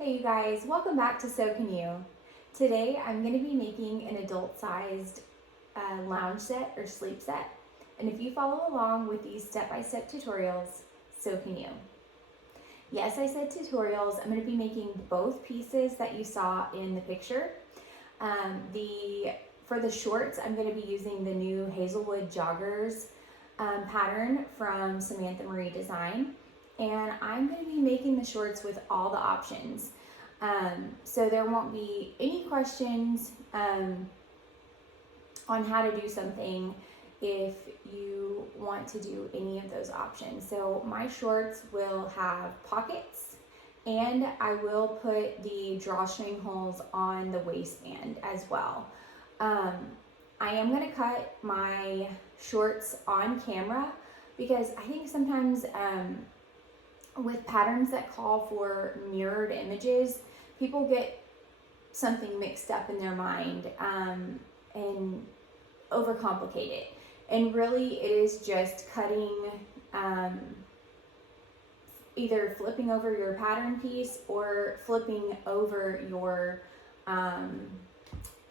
Hey you guys, welcome back to So Can You. Today I'm going to be making an adult-sized lounge set or sleep set. And if you follow along with these step-by-step tutorials, so can you. Yes, I said tutorials. I'm going to be making both pieces that you saw in the picture. For the shorts, I'm going to be using the new Hazelwood Joggers pattern from Samantha Marie Design. And I'm going to be making the shorts with all the options. So there won't be any questions on how to do something if you want to do any of those options. So my shorts will have pockets, and I will put the drawstring holes on the waistband as well. I am going to cut my shorts on camera because I think sometimes with patterns that call for mirrored images, people get something mixed up in their mind and overcomplicate it. And really it is just cutting, either flipping over your pattern piece or flipping over your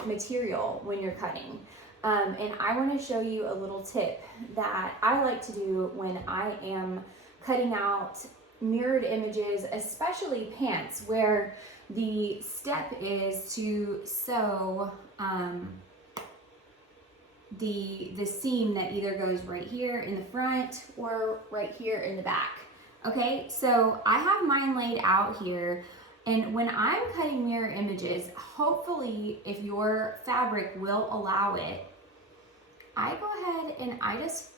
material when you're cutting. And I want to show you a little tip that I like to do when I am cutting out mirrored images, especially pants, where the step is to sew the seam that either goes right here in the front or right here in the back. Okay, so I have mine laid out here, and when I'm cutting mirror images, hopefully if your fabric will allow it, I go ahead and I just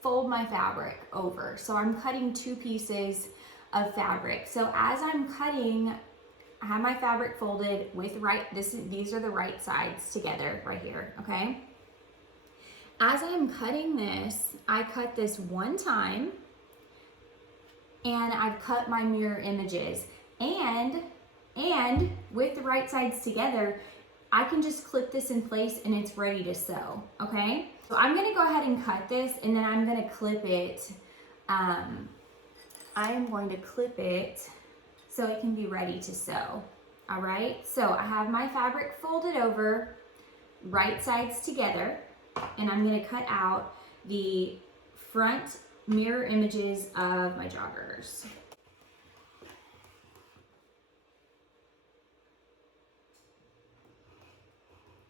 fold my fabric over. So I'm cutting two pieces of fabric. So as I'm cutting, I have my fabric folded with these are the right sides together right here, okay? As I'm cutting this, I cut this one time and I've cut my mirror images. And with the right sides together, I can just clip this in place and it's ready to sew, okay? So I'm gonna go ahead and cut this, and then I'm gonna clip it. I am going to clip it so it can be ready to sew, all right? So I have my fabric folded over, right sides together, and I'm gonna cut out the front mirror images of my joggers.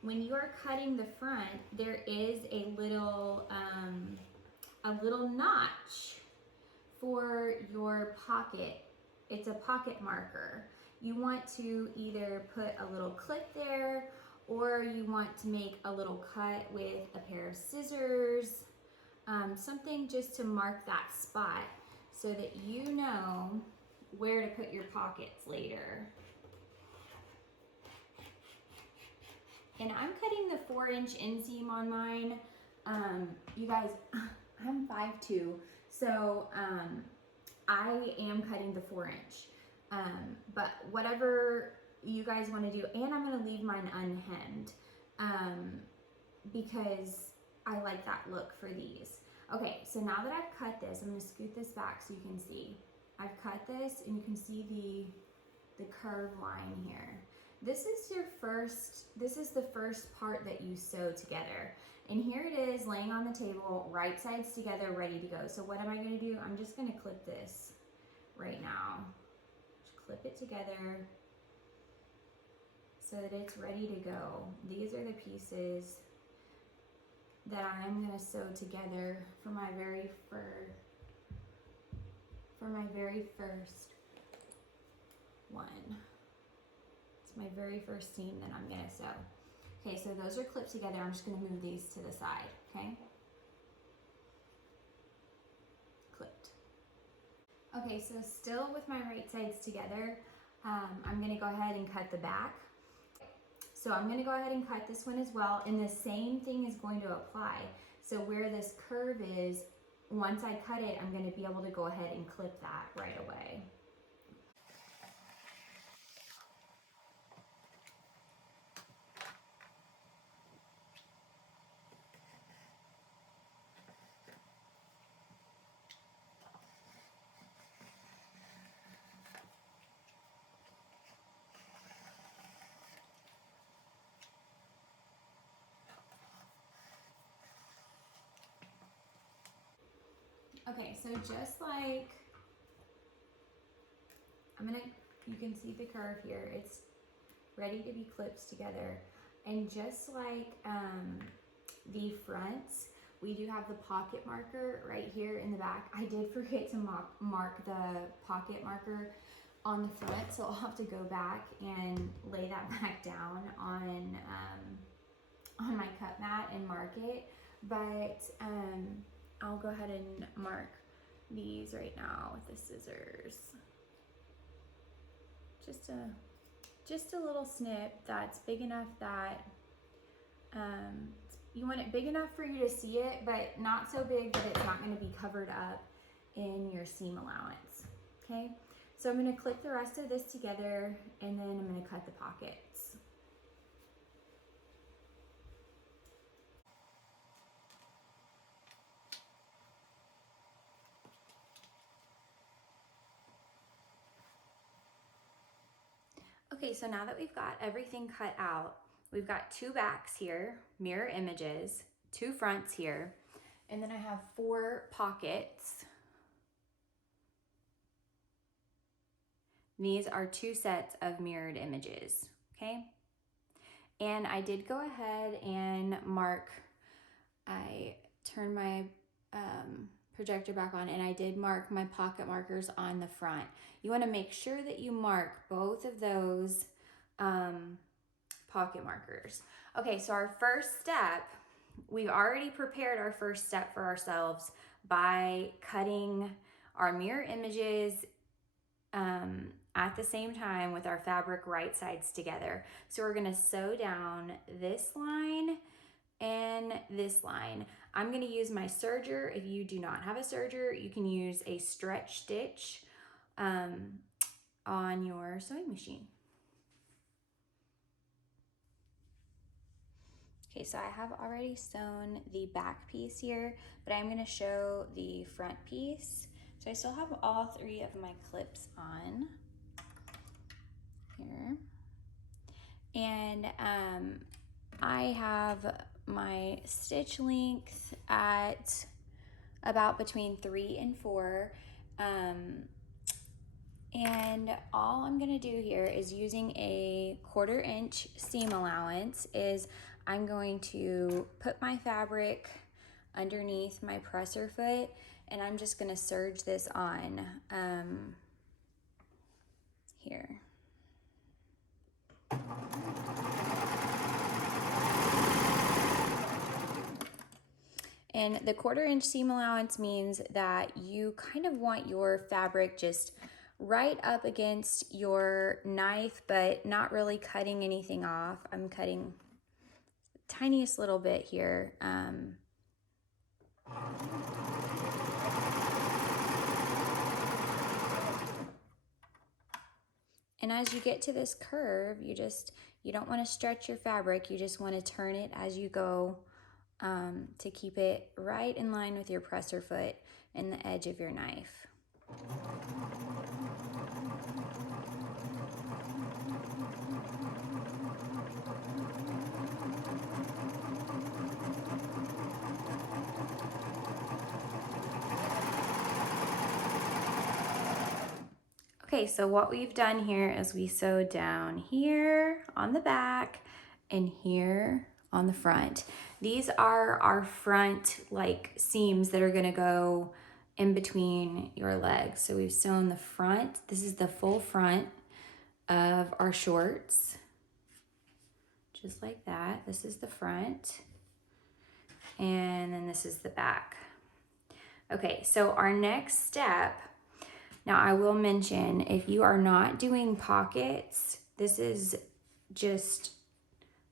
When you are cutting the front, there is a little notch for your pocket. It's a pocket marker. You want to either put a little clip there, or you want to make a little cut with a pair of scissors, something just to mark that spot so that you know where to put your pockets later. And I'm cutting the 4-inch inseam on mine. You guys, I'm 5'2", so I am cutting the 4-inch. But whatever you guys want to do, and I'm going to leave mine unhemmed because I like that look for these. Okay, so now that I've cut this, I'm going to scoot this back so you can see. I've cut this, and you can see the curved line here. This is the first part that you sew together. And here it is laying on the table, right sides together, ready to go. So what am I gonna do? I'm just gonna clip this right now. Just clip it together so that it's ready to go. These are the pieces that I'm gonna sew together for my very first one. My very first seam that I'm gonna sew. Okay, so those are clipped together. I'm just gonna move these to the side, okay? Clipped. Okay, so still with my right sides together, I'm gonna go ahead and cut the back. So I'm gonna go ahead and cut this one as well, and the same thing is going to apply. So where this curve is, once I cut it, I'm gonna be able to go ahead and clip that right away. Okay, so just like, you can see the curve here. It's ready to be clipped together. And just like the fronts, we do have the pocket marker right here in the back. I did forget to mark the pocket marker on the front, so I'll have to go back and lay that back down on my cut mat and mark it. But I'll go ahead and mark these right now with the scissors. Just a little snip that's big enough that you want it big enough for you to see it, but not so big that it's not going to be covered up in your seam allowance. Okay, so I'm going to clip the rest of this together, and then I'm going to cut the pockets. Okay, so now that we've got everything cut out, we've got 2 backs here, mirror images, 2 fronts here, and then I have 4 pockets. These are 2 sets of mirrored images, okay? And I did go ahead and mark, I turned my projector back on, and I did mark my pocket markers on the front. You want to make sure that you mark both of those pocket markers. Okay, so our first step, we've already prepared our first step for ourselves by cutting our mirror images at the same time with our fabric right sides together. So we're going to sew down this line and this line. I'm going to use my serger. If you do not have a serger, you can use a stretch stitch on your sewing machine. Okay, so I have already sewn the back piece here, but I'm going to show the front piece. So I still have all 3 of my clips on here. And I have my stitch length at about between 3 and 4. And all I'm gonna do here is, using a 1/4 inch seam allowance, is I'm going to put my fabric underneath my presser foot, and I'm just gonna serge this on here. And the 1/4 inch seam allowance means that you kind of want your fabric just right up against your knife, but not really cutting anything off. I'm cutting the tiniest little bit here. And as you get to this curve, you don't want to stretch your fabric. You just want to turn it as you go to keep it right in line with your presser foot and the edge of your knife. Okay, so what we've done here is we sewed down here on the back and here on the front. These are our front seams that are gonna go in between your legs. So we've sewn the front. This is the full front of our shorts, just like that. This is the front, and then this is the back. Okay, so our next step, now I will mention, if you are not doing pockets, this is just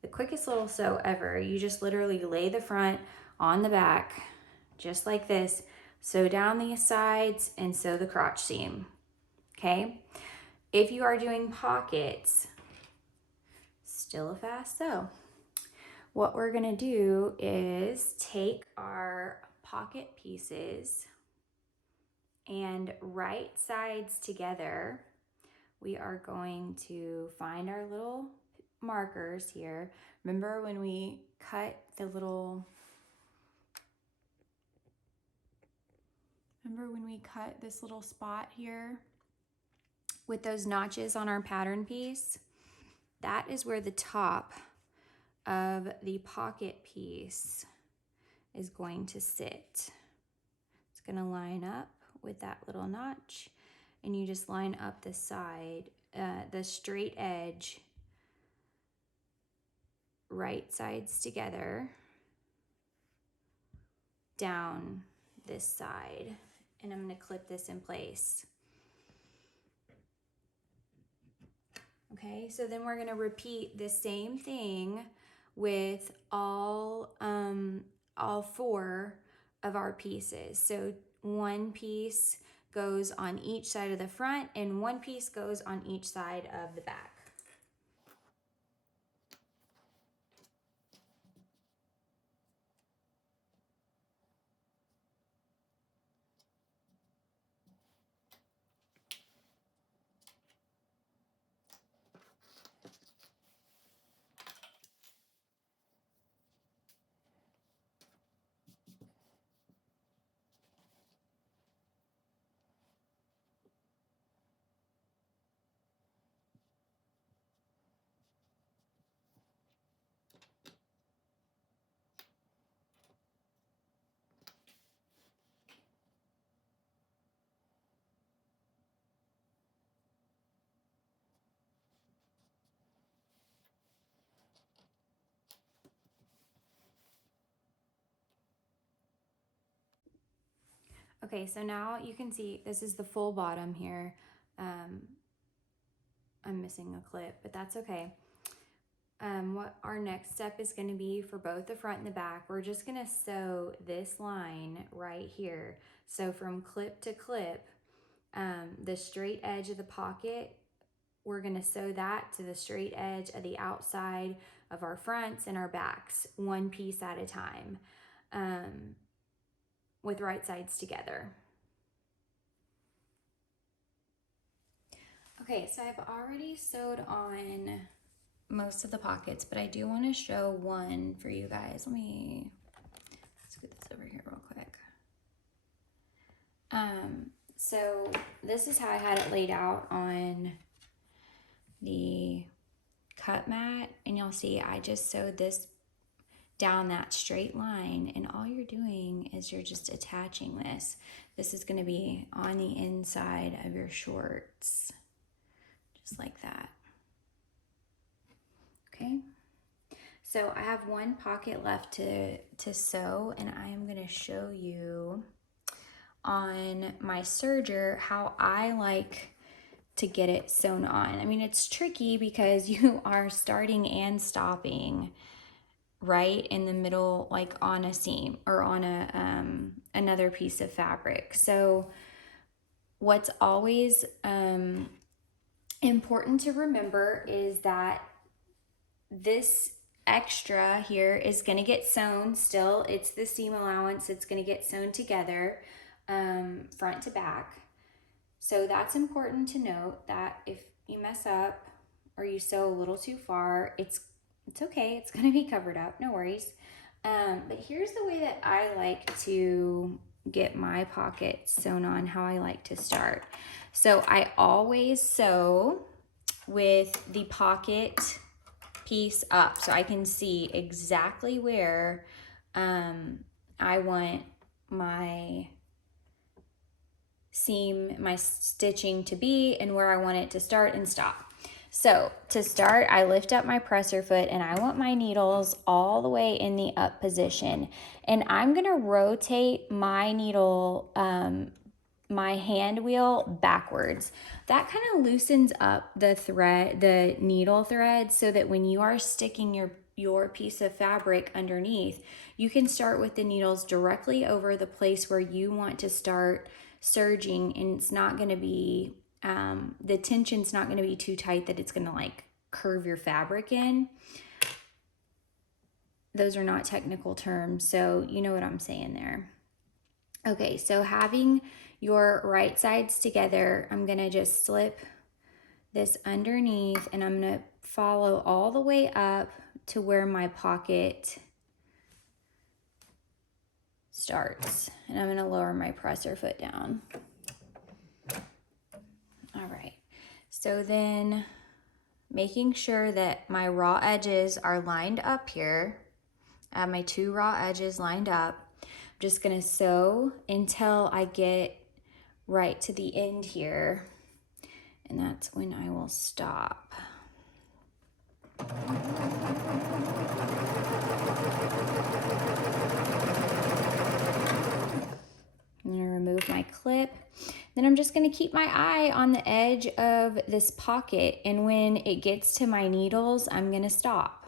the quickest little sew ever. You just literally lay the front on the back, just like this, sew down the sides and sew the crotch seam, okay? If you are doing pockets, still a fast sew. What we're gonna do is take our pocket pieces and right sides together. We are going to find our little markers here. Remember when we cut the little, Remember when we cut this little spot here with those notches on our pattern piece? That is where the top of the pocket piece is going to sit. It's going to line up with that little notch, and you just line up the side, the straight edge, right sides together down this side, and I'm going to clip this in place. Okay, so then we're going to repeat the same thing with all 4 of our pieces. So one piece goes on each side of the front and one piece goes on each side of the back. Okay, so now you can see this is the full bottom here. I'm missing a clip, but that's okay. What our next step is going to be for both the front and the back, we're just going to sew this line right here. So from clip to clip, the straight edge of the pocket, we're going to sew that to the straight edge of the outside of our fronts and our backs, one piece at a time, with right sides together. Okay, so I've already sewed on most of the pockets, but I do want to show one for you guys. Let's get this over here real quick. So this is how I had it laid out on the cut mat, and you'll see I just sewed this down that straight line, and all you're doing is you're just attaching this. This is going to be on the inside of your shorts, just like that. Okay, so I have one pocket left to sew, and I am going to show you on my serger how I like to get it sewn on. I mean, it's tricky because you are starting and stopping right in the middle, like on a seam or on a another piece of fabric. So what's always important to remember is that this extra here is going to get sewn still. It's the seam allowance. It's going to get sewn together front to back. So that's important to note, that if you mess up or you sew a little too far, it's okay. It's going to be covered up. No worries. But here's the way that I like to get my pockets sewn on, how I like to start. So I always sew with the pocket piece up so I can see exactly where I want my seam, my stitching to be, and where I want it to start and stop. So to start, I lift up my presser foot and I want my needles all the way in the up position, and I'm gonna rotate my needle, my hand wheel backwards. That kind of loosens up the thread, the needle thread, so that when you are sticking your piece of fabric underneath, you can start with the needles directly over the place where you want to start serging, and it's not going to be the tension's not going to be too tight that it's going to like curve your fabric in. Those are not technical terms, so you know what I'm saying there. Okay, so having your right sides together, I'm going to just slip this underneath, and I'm going to follow all the way up to where my pocket starts. And I'm gonna lower my presser foot down. All right, so then making sure that my raw edges are lined up here. I have my 2 raw edges lined up. I'm just gonna sew until I get right to the end here, and that's when I will stop. I'm gonna remove my clip. Then I'm just gonna keep my eye on the edge of this pocket, and when it gets to my needles, I'm gonna stop.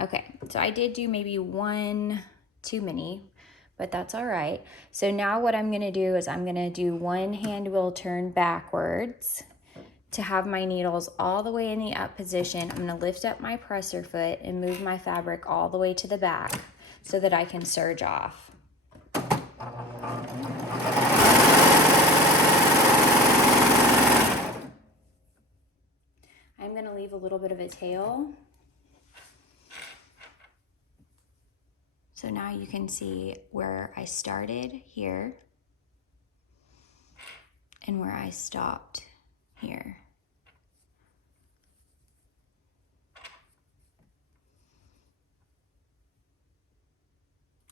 Okay, so I did do maybe 1 too many, but that's all right. So now what I'm gonna do is I'm gonna do 1 hand wheel turn backwards to have my needles all the way in the up position. I'm gonna lift up my presser foot and move my fabric all the way to the back so that I can serge off. I'm gonna leave a little bit of a tail. So now you can see where I started here and where I stopped here.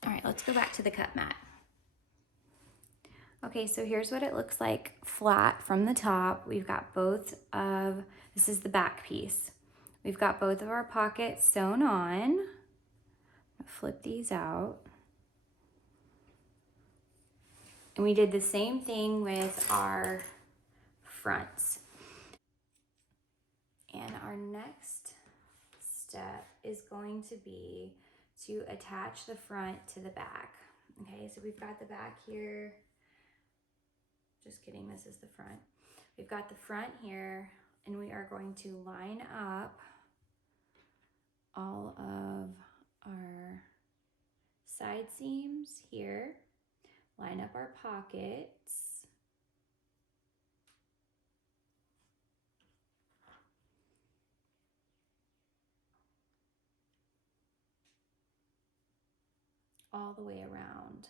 All right, let's go back to the cut mat. Okay, so here's what it looks like flat from the top. We've got both of, this is the back piece. We've got both of our pockets sewn on. Flip these out. And we did the same thing with our fronts. And our next step is going to be to attach the front to the back. Okay, so we've got the back here. Just kidding, this is the front. We've got the front here, and we are going to line up all of our side seams here, line up our pockets, all the way around.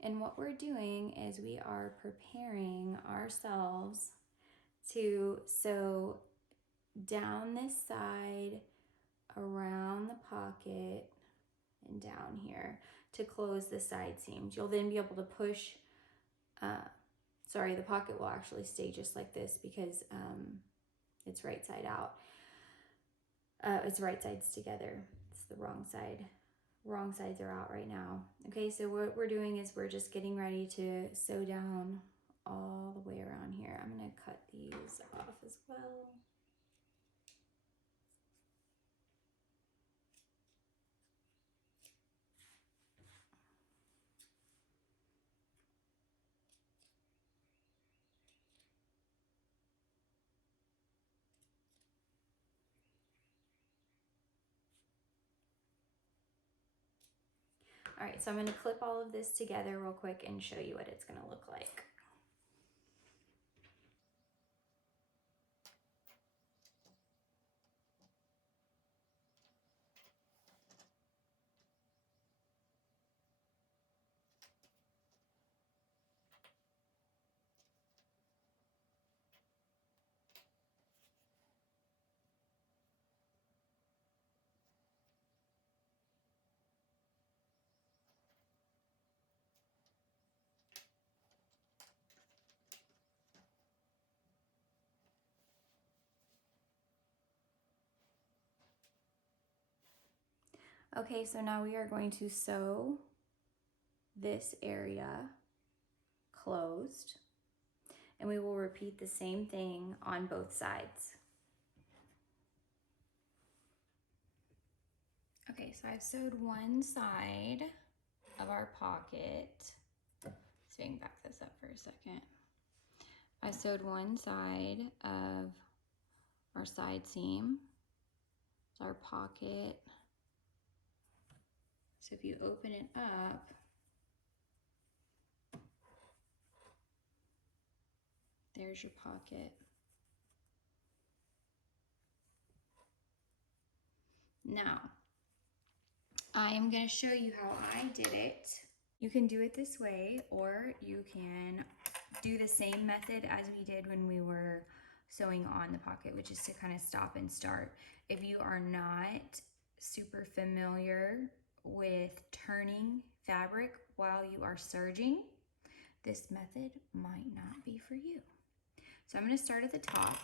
And what we're doing is we are preparing ourselves to sew down this side, around the pocket, and down here to close the side seams. You'll then be able to push, sorry, the pocket will actually stay just like this because it's right side out. It's right sides together. It's the wrong side. Wrong sides are out right now. Okay, so what we're doing is we're just getting ready to sew down all the way around here. I'm gonna cut these off as well. All right, so I'm gonna clip all of this together real quick and show you what it's gonna look like. Okay, so now we are going to sew this area closed, and we will repeat the same thing on both sides. Okay, so I've sewed one side of our pocket. So we can back this up for a second. I sewed one side of our side seam. It's our pocket. So if you open it up, There's your pocket. Now, I am going to show you how I did it. You can do it this way, or you can do the same method as we did when we were sewing on the pocket, which is to kind of stop and start. If you are not super familiar with turning fabric while you are serging, this method might not be for you. So I'm going to start at the top,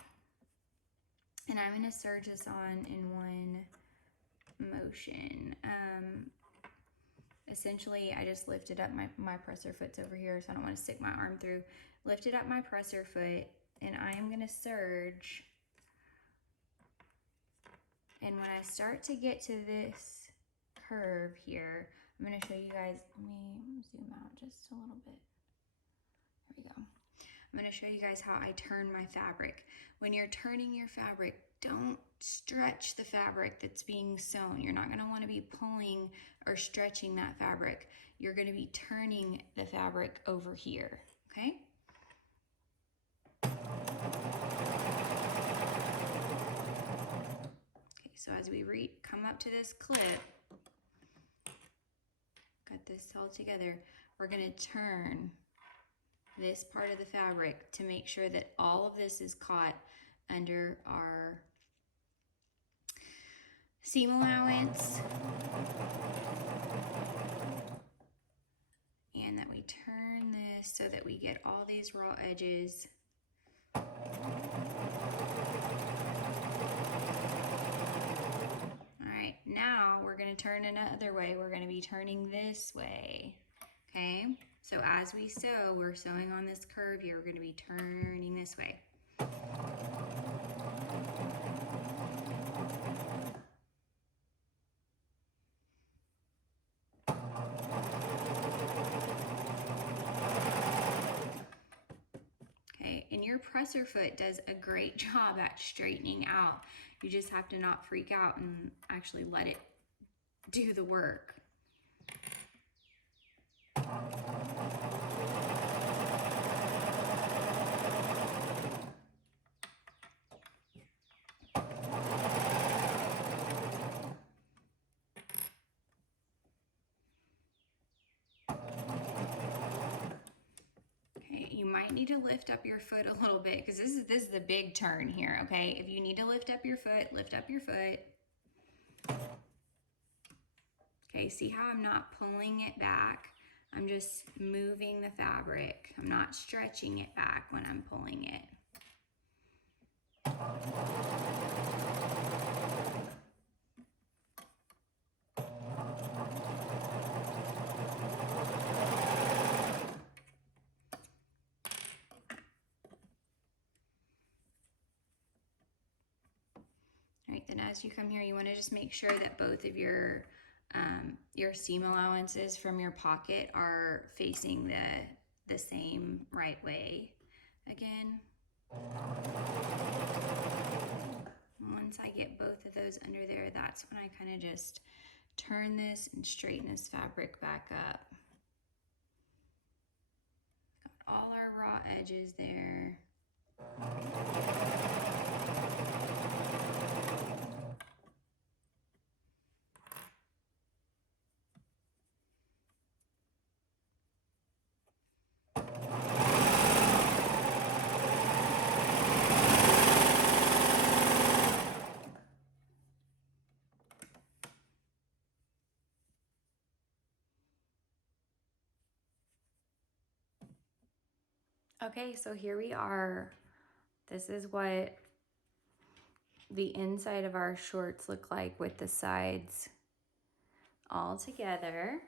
and I'm going to serge this on in one motion. Essentially, I just lifted up my presser foot's over here, so I don't want to stick my arm through. Lifted up my presser foot, and I am going to serge. And when I start to get to this curve here, I'm going to show you guys, let me zoom out just a little bit. There we go. I'm going to show you guys how I turn my fabric. When you're turning your fabric, don't stretch the fabric that's being sewn. You're not going to want to be pulling or stretching that fabric. You're going to be turning the fabric over here, okay? Okay, so as we come up to this clip, got this all together, we're going to turn this part of the fabric to make sure that all of this is caught under our seam allowance, and that we turn this so that we get all these raw edges. All right, now we're going to turn another way. We're going to be turning this way, okay? So as we sew, we're sewing on this curve here. We're going to be turning this way. Okay, and your presser foot does a great job at straightening out. You just have to not freak out and actually let it do the work. You might need to lift up your foot a little bit because this is the big turn here, okay? If you need to lift up your foot, lift up your foot. Okay, see how I'm not pulling it back? I'm just moving the fabric. I'm not stretching it back when I'm pulling it. Right, then as you come here, you want to just make sure that both of your seam allowances from your pocket are facing the same right way. Again, once I get both of those under there, that's when I kind of just turn this and straighten this fabric back up. Got all our raw edges there. Okay, so here we are. This is what the inside of our shorts look like with the sides all together.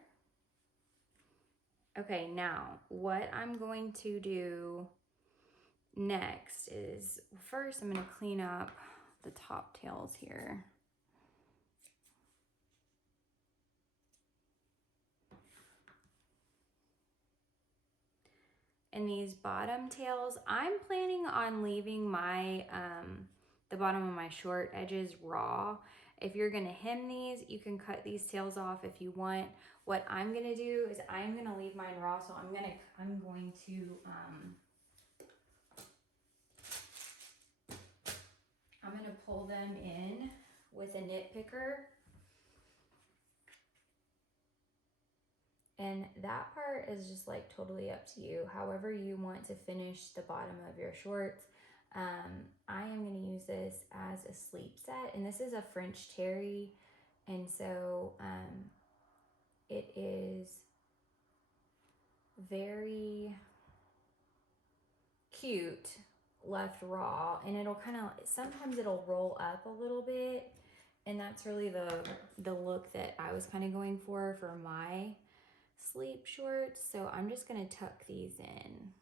Okay, now what I'm going to do next is, first I'm going to clean up the top tails here. And these bottom tails, I'm planning on leaving my the bottom of my short edges raw. If you're gonna hem these, you can cut these tails off if you want. What I'm gonna do is I'm gonna leave mine raw, so I'm going to I'm gonna pull them in with a nit picker. And that part is just like totally up to you. However you want to finish the bottom of your shorts. I am going to use this as a sleep set, and this is a French terry, and so it is very cute left raw, and it'll kind of, sometimes it'll roll up a little bit, and that's really the look that I was kind of going for my sleep shorts. So I'm just going to tuck these in.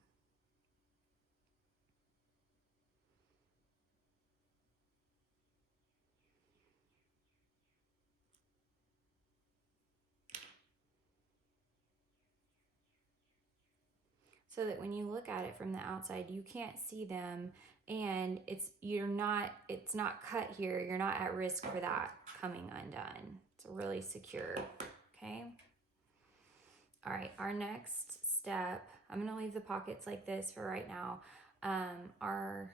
So that when you look at it from the outside, you can't see them, and it's not cut here. You're not at risk for that coming undone. It's really secure, okay? All right, our next step, I'm gonna leave the pockets like this for right now. Our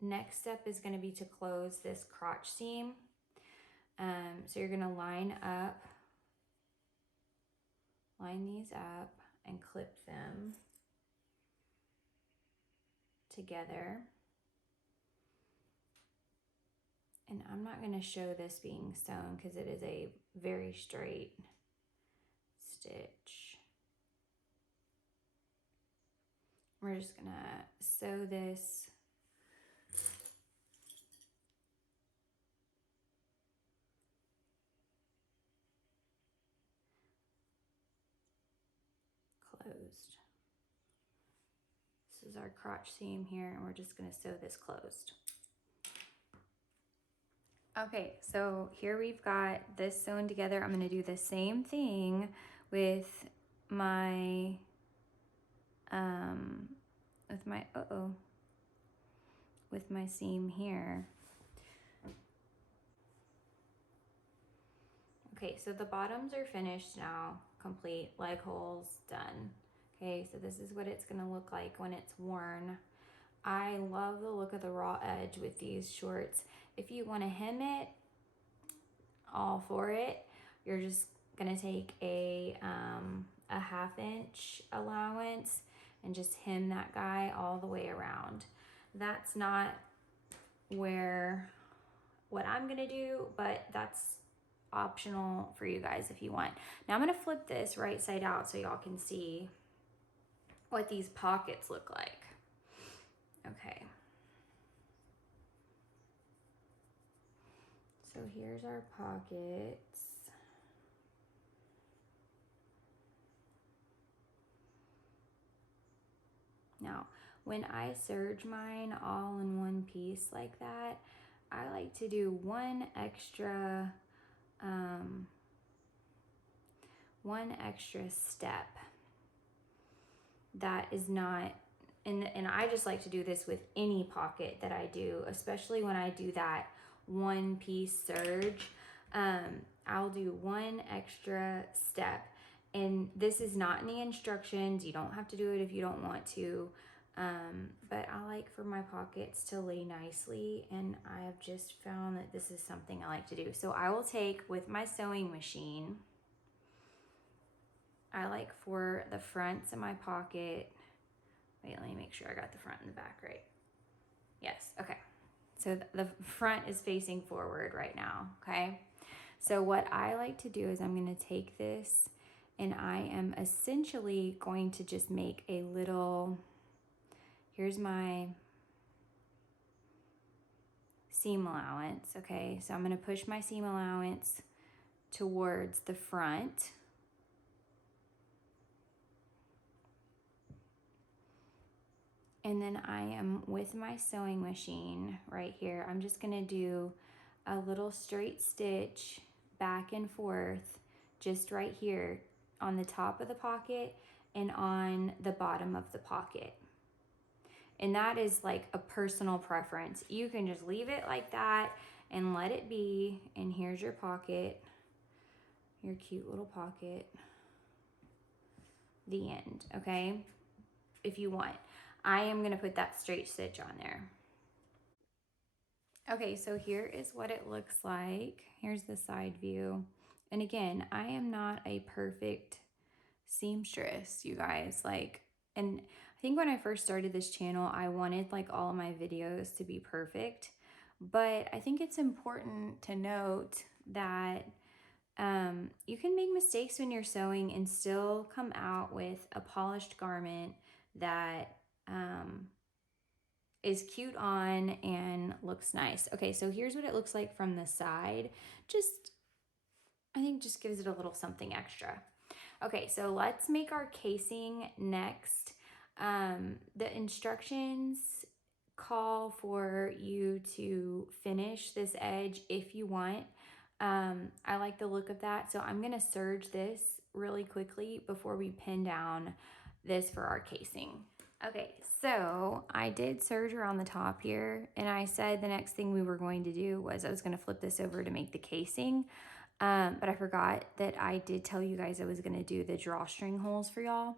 next step is gonna be to close this crotch seam. So you're gonna line these up and clip them together. And I'm not going to show this being sewn because it is a very straight stitch. We're just going to sew this closed. This is our crotch seam here, and we're just going to sew this closed. Okay, so here we've got this sewn together. I'm going to do the same thing with my with my seam here. Okay, so the bottoms are finished now, complete, leg holes done. Okay, so this is what it's gonna look like when it's worn. I love the look of the raw edge with these shorts. If you wanna hem it, all for it. You're just gonna take a 1/2 inch allowance and just hem that guy all the way around. That's not what I'm gonna do, but that's optional for you guys if you want. Now I'm gonna flip this right side out so y'all can see what these pockets look like. Okay. So here's our pockets. Now, when I serge mine all in one piece like that, I like to do one extra step that is not, and I just like to do this with any pocket that I do, especially when I do that one piece serge. I'll do one extra step, and this is not in the instructions. You don't have to do it if you don't want to, but I like for my pockets to lay nicely, and I have just found that this is something I like to do. So I will take with my sewing machine, I like for the fronts of my pocket, wait, let me make sure I got the front and the back right. Yes, okay. So the front is facing forward right now, okay? So what I like to do is I'm gonna take this, and I am essentially going to just make a little, here's my seam allowance, okay? So I'm gonna push my seam allowance towards the front. And then I am with my sewing machine right here. I'm just gonna do a little straight stitch back and forth, just right here on the top of the pocket and on the bottom of the pocket. And that is like a personal preference. You can just leave it like that and let it be. And here's your pocket, your cute little pocket. The end, okay? If you want. I am gonna put that straight stitch on there. Okay, so here is what it looks like. Here's the side view. And again, I am not a perfect seamstress, you guys. And I think when I first started this channel, I wanted like all of my videos to be perfect. But I think it's important to note that you can make mistakes when you're sewing and still come out with a polished garment that is cute on and looks nice. Okay, so here's what it looks like from the side. I think just gives it a little something extra. Okay, so let's make our casing next. The instructions call for you to finish this edge if you want. I like the look of that, so I'm gonna serge this really quickly before we pin down this for our casing. Okay, so I did serge around the top here, and I said the next thing we were going to do was I was gonna flip this over to make the casing. But I forgot that I did tell you guys I was going to do the drawstring holes for y'all.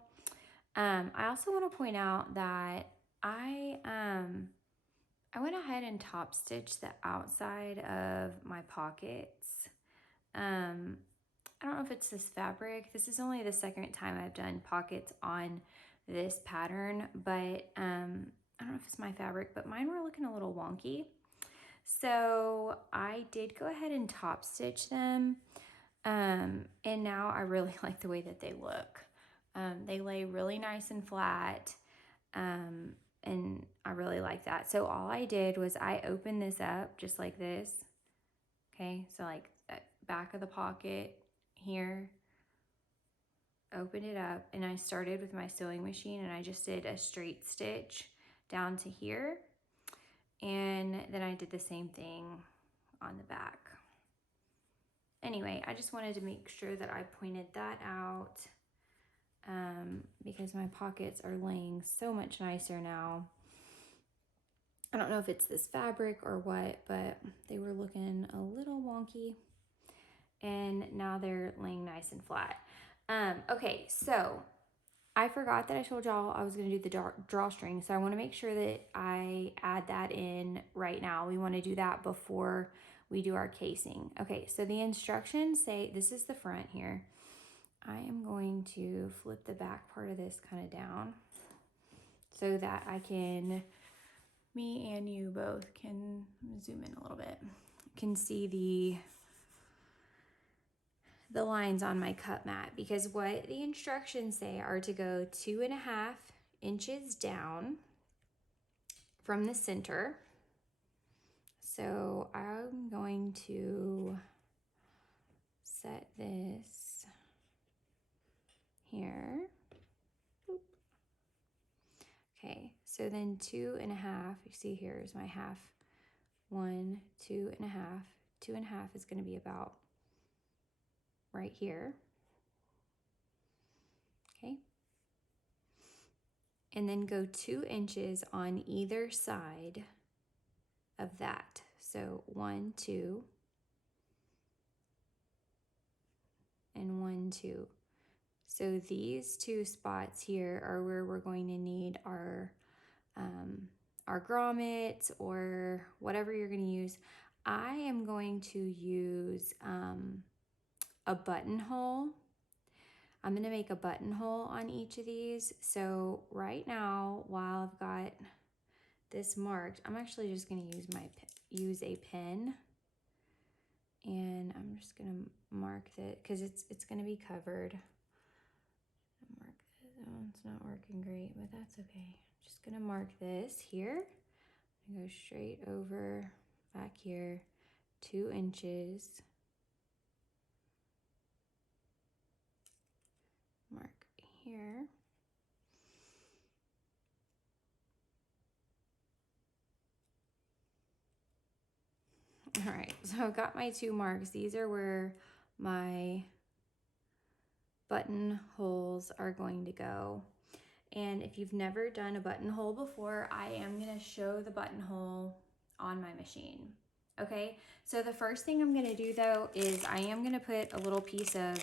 I also want to point out that I went ahead and top stitched the outside of my pockets. I don't know if it's this fabric. This is only the second time I've done pockets on this pattern, but I don't know if it's my fabric, but mine were looking a little wonky. So I did go ahead and top stitch them. And now I really like the way that they look. They lay really nice and flat. And I really like that. So all I did was I opened this up just like this. Okay, so like that back of the pocket here, opened it up, and I started with my sewing machine and I just did a straight stitch down to here. And then I did the same thing on the back. Anyway, I just wanted to make sure that I pointed that out because my pockets are laying so much nicer now. I don't know if it's this fabric or what, but they were looking a little wonky, and now they're laying nice and flat. Okay, so I forgot that I told y'all I was going to do the drawstring, so I want to make sure that I add that in right now. We want to do that before we do our casing. Okay, so the instructions say, this is the front here. I am going to flip the back part of this kind of down so that I can, me and you both can zoom in a little bit, can see the lines on my cut mat, because what the instructions say are to go 2.5 inches down from the center. So I'm going to set this here. Boop. Okay, so then 2.5, you see here is my half. 1, 2.5. 2.5 is going to be about right here. Okay. And then go 2 inches on either side of that. So 1, 2, and 1, 2. So these two spots here are where we're going to need our grommets or whatever you're going to use. I am going to use a buttonhole. I'm going to make a buttonhole on each of these. So right now, while I've got this marked, I'm actually just going to use a pen, and I'm just going to mark that because it's going to be covered. Mark this. Oh, it's not working great, but that's okay. I'm just going to mark this here. I go straight over back here, 2 inches. Mark here. All right, so I've got my 2 marks. These are where my buttonholes are going to go. And if you've never done a buttonhole before, I am going to show the buttonhole on my machine. Okay, so the first thing I'm going to do though is I am going to put a little piece of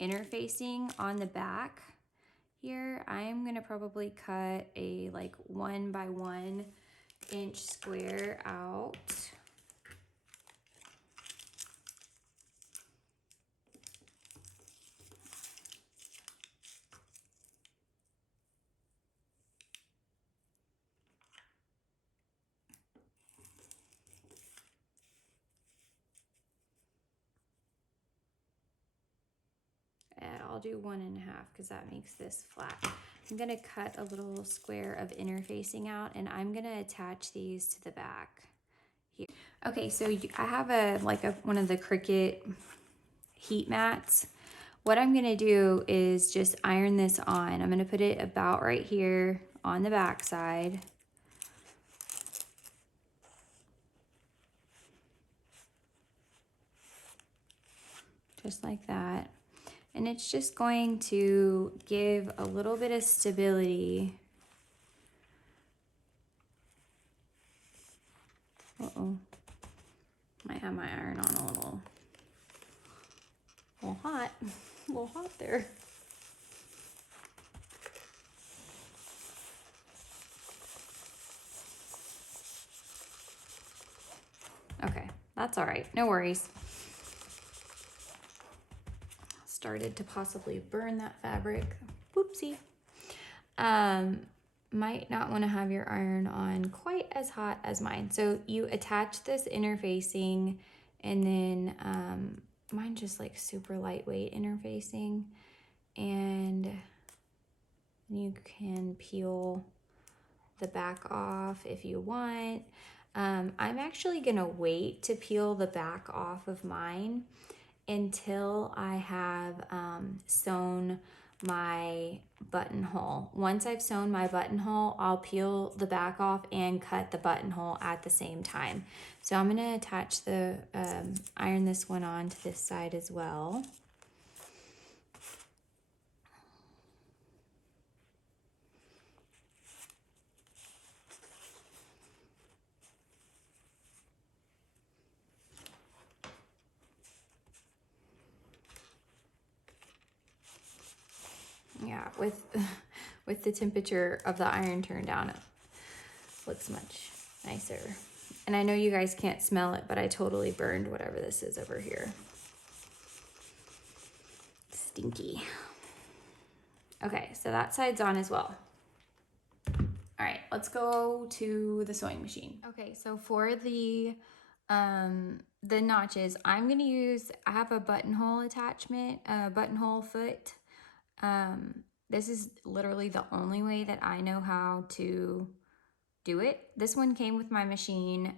interfacing on the back here. I am going to probably cut a like 1 by 1 1/2" square out. And I'll do 1.5 because that makes this flat. I'm gonna cut a little square of interfacing out, and I'm gonna attach these to the back here. Okay, so I have one of the Cricut heat mats. What I'm gonna do is just iron this on. I'm gonna put it about right here on the back side. Just like that. And it's just going to give a little bit of stability. Uh-oh. Might have my iron on a little hot. A little hot there. Okay, that's all right. No worries. Started to possibly burn that fabric. Whoopsie. Might not want to have your iron on quite as hot as mine. So you attach this interfacing, and then mine just like super lightweight interfacing, and you can peel the back off if you want. I'm actually gonna wait to peel the back off of mine until I have sewn my buttonhole. Once I've sewn my buttonhole, I'll peel the back off and cut the buttonhole at the same time. So I'm gonna attach the, iron this one on to this side as well. Yeah, with the temperature of the iron turned down, it looks much nicer. And I know you guys can't smell it, but I totally burned whatever this is over here. Stinky. Okay, so that side's on as well. All right, let's go to the sewing machine. Okay, so for the notches, I'm gonna use, I have a buttonhole attachment, a buttonhole foot. This is literally the only way that I know how to do it. This one came with my machine,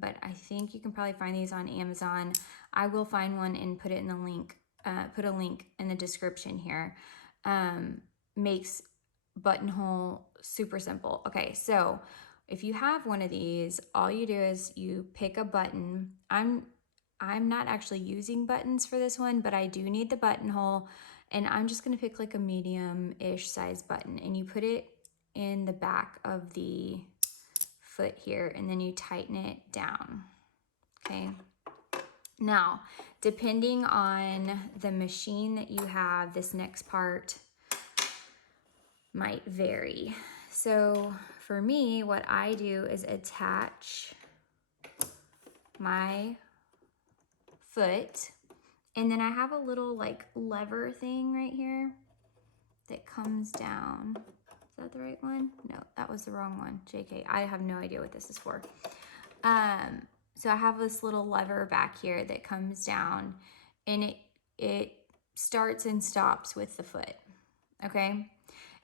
but I think you can probably find these on Amazon. I will find one and put it in the link, put a link in the description here. Makes buttonhole super simple. Okay, so if you have one of these, all you do is you pick a button. I'm not actually using buttons for this one, but I do need the buttonhole, and I'm just gonna pick like a medium-ish size button, and you put it in the back of the foot here, and then you tighten it down, okay? Now, depending on the machine that you have, this next part might vary. So for me, what I do is attach my foot, and then I have a little like lever thing right here that comes down. Is that the right one? No, that was the wrong one. JK, I have no idea what this is for. So I have this little lever back here that comes down, and it starts and stops with the foot, okay?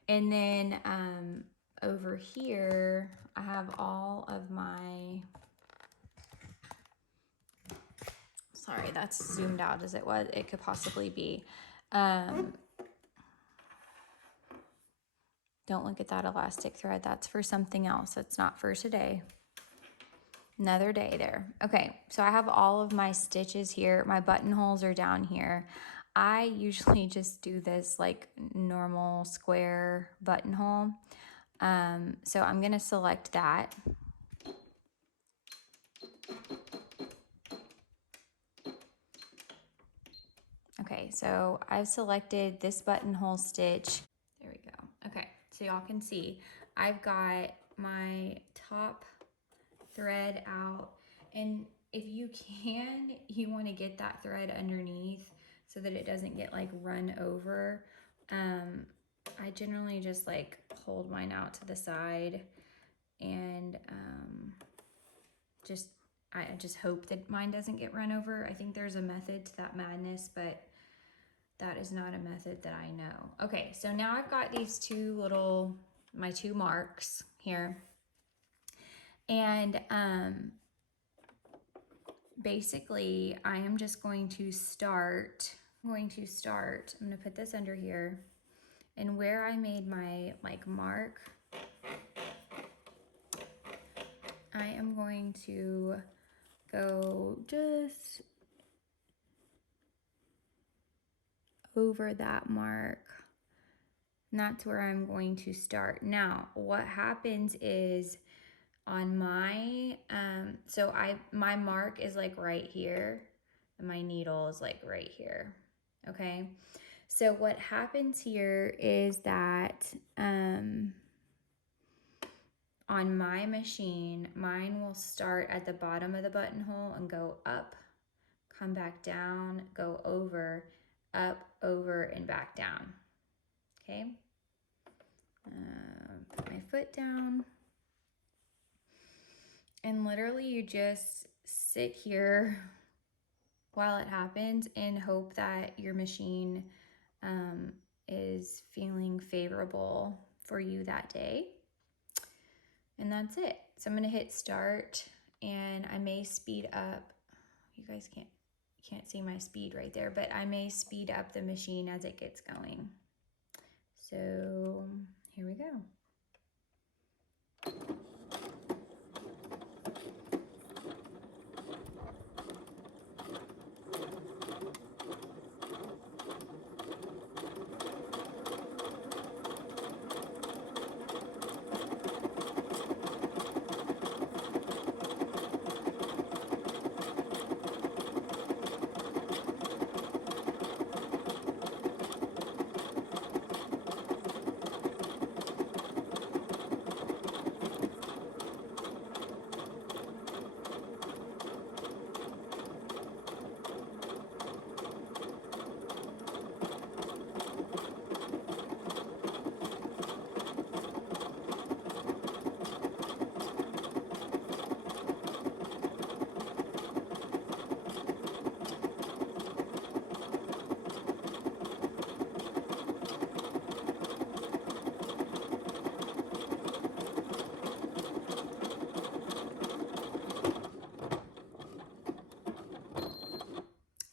And then over here, I have all of my, sorry, that's zoomed out as it could possibly be. Don't look at that elastic thread. That's for something else. That's not for today. Another day there. Okay, so I have all of my stitches here. My buttonholes are down here. I usually just do this like normal square buttonhole. So I'm gonna select that. Okay, so I've selected this buttonhole stitch. There we go. Okay, so y'all can see I've got my top thread out. And if you can, you want to get that thread underneath so that it doesn't get like run over. I generally just like hold mine out to the side and I just hope that mine doesn't get run over. I think there's a method to that madness, but that is not a method that I know. Okay, so now I've got these my two marks here. And basically I am just going to start, I'm gonna put this under here, and where I made my like mark, I am going to go just over that mark. And that's where I'm going to start. Now, what happens is on my, my mark is like right here, and my needle is like right here, okay? So what happens here is that on my machine, mine will start at the bottom of the buttonhole and go up, come back down, go over, up, over, and back down, okay? Put my foot down. And literally you just sit here while it happens and hope that your machine is feeling favorable for you that day. And that's it. So I'm gonna hit start, and I may speed up. You guys can't see my speed right there, but I may speed up the machine as it gets going. So here we go.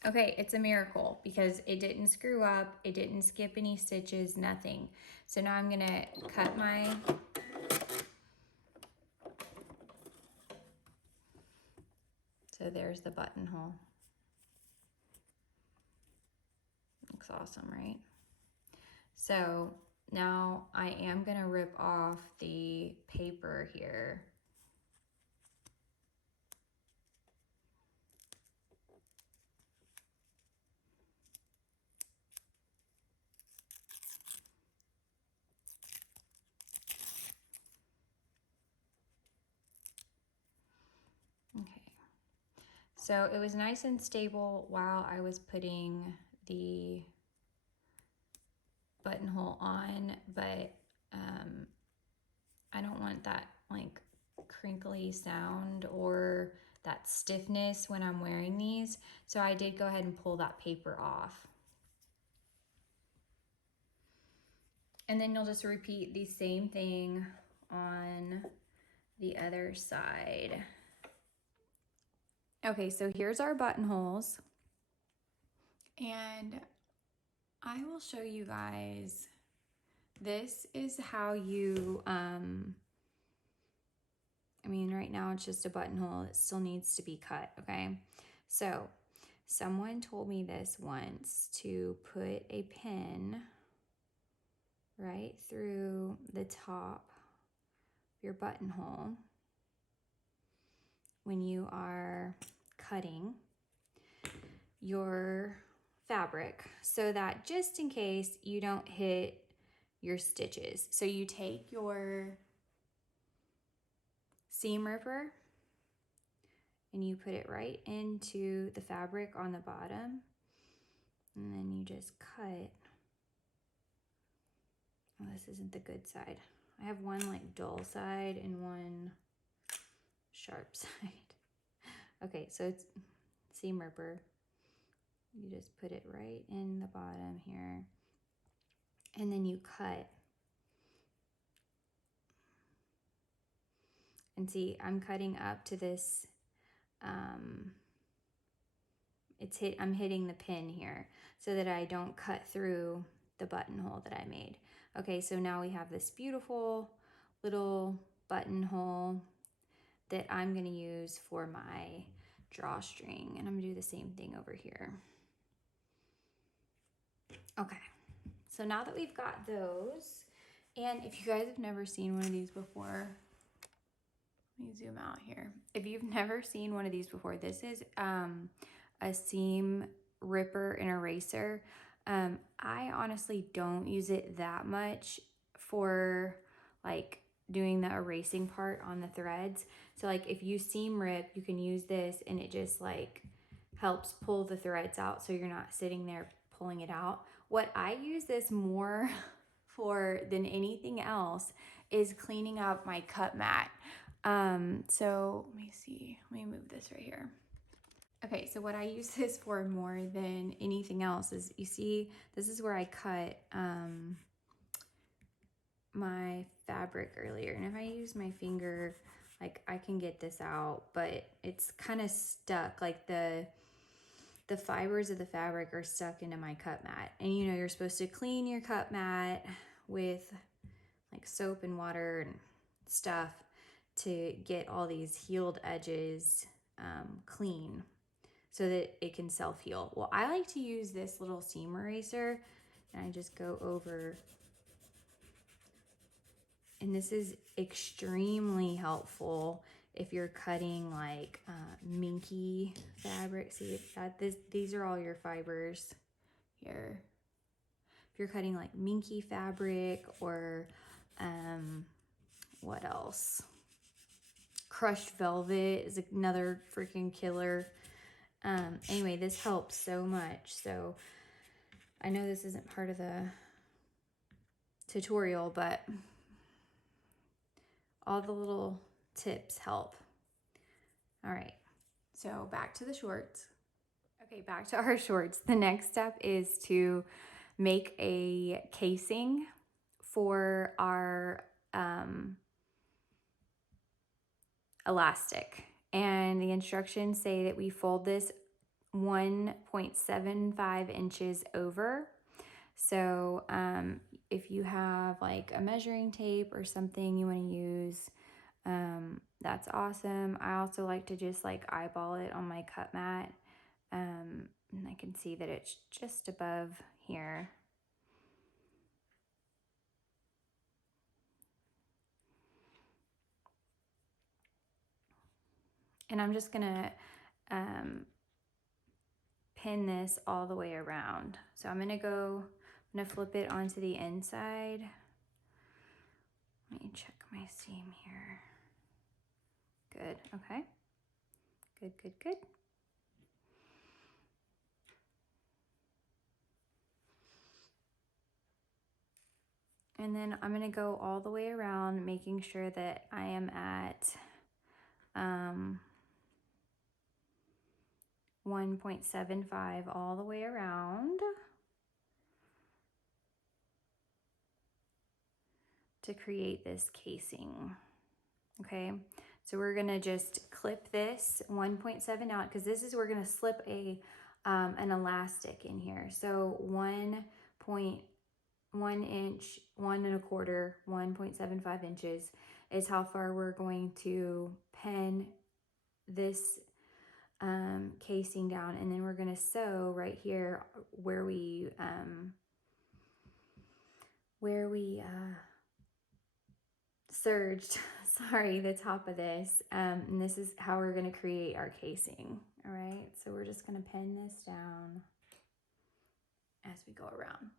Okay, it's a miracle because it didn't screw up, it didn't skip any stitches, nothing. So now I'm gonna cut my, so there's the buttonhole. Looks awesome, right? So now I am gonna rip off the paper here. Okay, so it was nice and stable while I was putting the buttonhole on, but I don't want that like crinkly sound or that stiffness when I'm wearing these. So I did go ahead and pull that paper off. And then you'll just repeat the same thing on the other side. Okay, so here's our buttonholes. And I will show you guys, this is how you, I mean, right now it's just a buttonhole. It still needs to be cut, okay? So someone told me this once, to put a pin right through the top of your buttonhole when you are cutting your fabric, so that just in case you don't hit your stitches. So you take your seam ripper and you put it right into the fabric on the bottom, and then you just cut. Oh, this isn't the good side. I have one like dull side and one sharp side. Okay, so it's seam ripper. You just put it right in the bottom here, and then you cut. And see, I'm cutting up to this, I'm hitting the pin here so that I don't cut through the buttonhole that I made. Okay, so now we have this beautiful little buttonhole that I'm gonna use for my drawstring, and I'm gonna do the same thing over here. Okay, so now that we've got those, and if you guys have never seen one of these before, let me zoom out here. If you've never seen one of these before, this is a seam ripper and eraser. I honestly don't use it that much for like doing the erasing part on the threads. So like if you seam rip, you can use this and it just like helps pull the threads out so you're not sitting there pulling it out. What I use this more for than anything else is cleaning up my cut mat. So let me see, let me move this right here. Okay, so what I use this for more than anything else is, you see, this is where I cut my fabric earlier. And if I use my finger, like I can get this out, but it's kind of stuck. Like the fibers of the fabric are stuck into my cut mat. And you know, you're supposed to clean your cut mat with like soap and water and stuff to get all these healed edges clean so that it can self-heal. Well, I like to use this little seam eraser, and I just go over, and this is extremely helpful if you're cutting like minky fabric. See that these are all your fibers here. If you're cutting like minky fabric, or what else? Crushed velvet is another freaking killer. Anyway, this helps so much. So I know this isn't part of the tutorial, but all the little tips help. All right, so back to the shorts. Okay, back to our shorts. The next step is to make a casing for our elastic. And the instructions say that we fold this 1.75 inches over. So if you have like a measuring tape or something you want to use, that's awesome. I also like to just like eyeball it on my cut mat. And I can see that it's just above here. And I'm just gonna pin this all the way around. So I'm gonna flip it onto the inside. Let me check my seam here. Good, okay. Good, good, good. And then I'm gonna go all the way around, making sure that I am at 1.75 all the way around to create this casing. Okay, so we're gonna just clip this 1.7 out, because this is, we're gonna slip a an elastic in here. So 1.1 inch, 1.25, 1.75 inches is how far we're going to pin this casing down, and then we're gonna sew right here where we serged, sorry, the top of this, and this is how we're gonna create our casing. All right, so we're just gonna pin this down as we go around.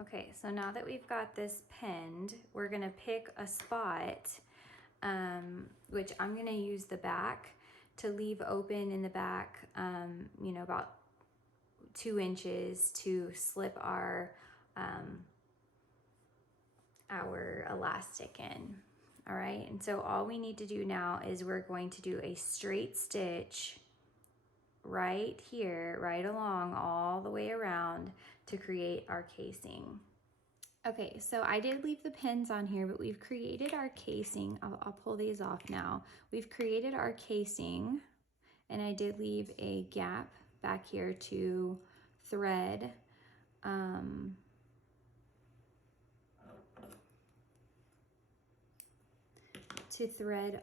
Okay, so now that we've got this pinned, we're gonna pick a spot, which I'm gonna use the back to leave open in the back, you know, about 2 inches to slip our elastic in. All right, and so all we need to do now is we're going to do a straight stitch right here, right along all the way around to create our casing. Okay, so I did leave the pins on here, but we've created our casing. I'll pull these off now. We've created our casing, and I did leave a gap back here to thread